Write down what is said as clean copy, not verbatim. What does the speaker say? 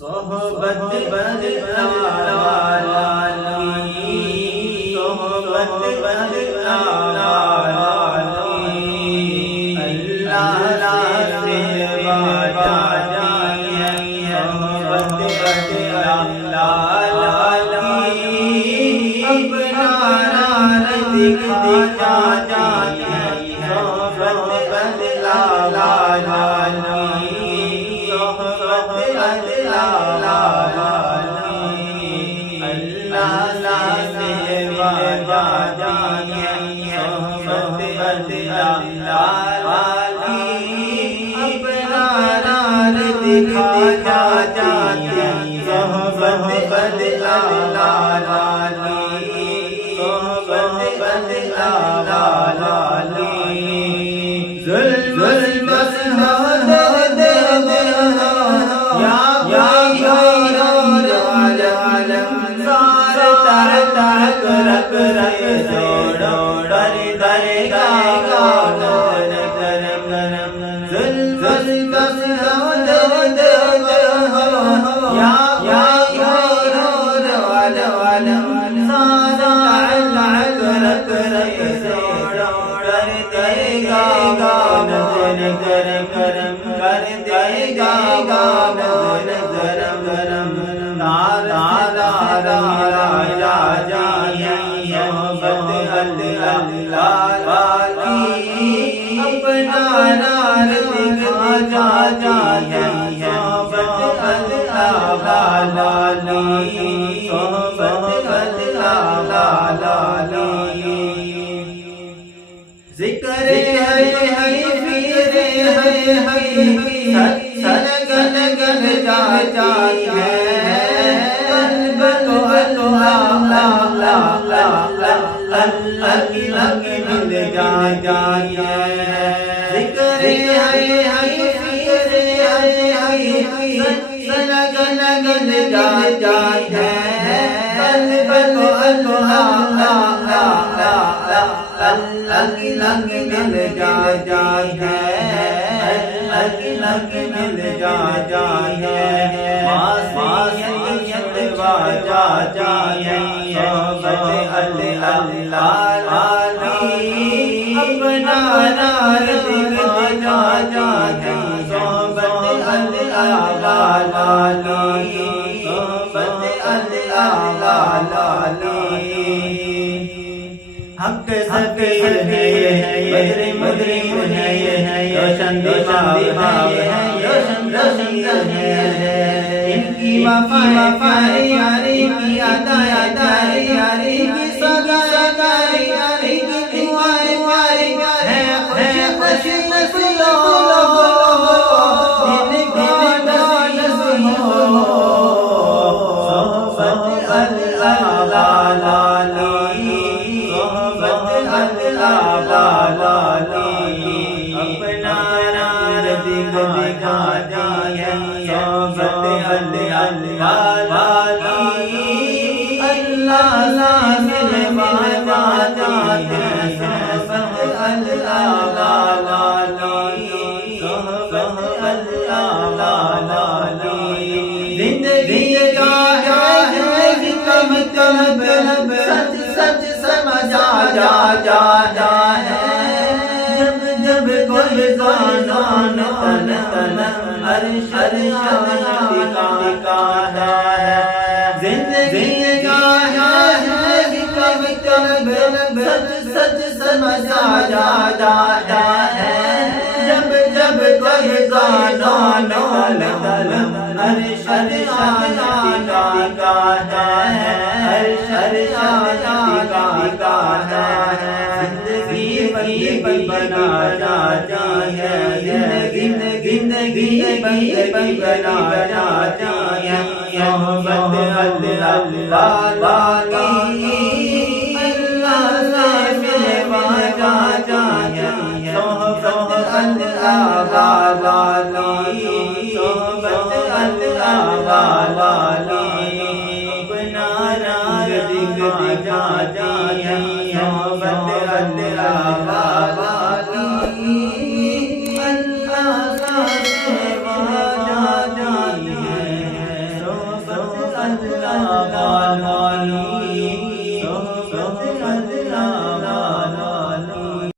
صحبت بدلا لالی صحبت بدلا لالی اللہ سے واجا جائے صحبت بدلا لالی اپنا نار دکھا جائے صحبت بدلا لالی صحبت بدلا دکھا جاتی صحبت بدلا لالی صحبت بدلا لالی ظلم دے یا عالم سارے تک رکھ دوڑو ڈر گا ظلم اپنا نار دکھا جاتی صحبت بدلا لالی صحبت بدلا لالی ذکر ہے سلگن جاتی ہے قلب کو اللہ کی مل جاتی ہے ذکر سلگن جاتی ہے قلب کو اللہ کی مل جاتی ہے مل جاتی ہے معصیت واجا جائے صحبت لالی اپنا نار دکھا جاتی صحبت لالی صحبت لالی حق ذکر ہے بدر مدرم ہے روشن دماغ ہے ان کی وفا یاری کی یاری کی صدا یاری کی دعائیں ہے خوش نسلو دن نسلو صحبت لالی اپنا نار دکھا جائے صحبت لالی اللہ مل جاتی صحبت لالی صحبت لالی زندگی کا ہے کم سچ سمجھا جا ہے جب کوئی زانان تن عرش کا ہے زندگی کا ہے سچ سمجھا جا ہے جب کوئی زانان عرش کا ہے زندگی بنا جاتی ہے زندگی بنا جاتی ہے صحبت لالی اللہ سے واجا جائے صحبت لالی صحبت لالی اپنا نار دکھا جاتی ہے صحبت لالی اللہ سے واجا جائے اللہ والی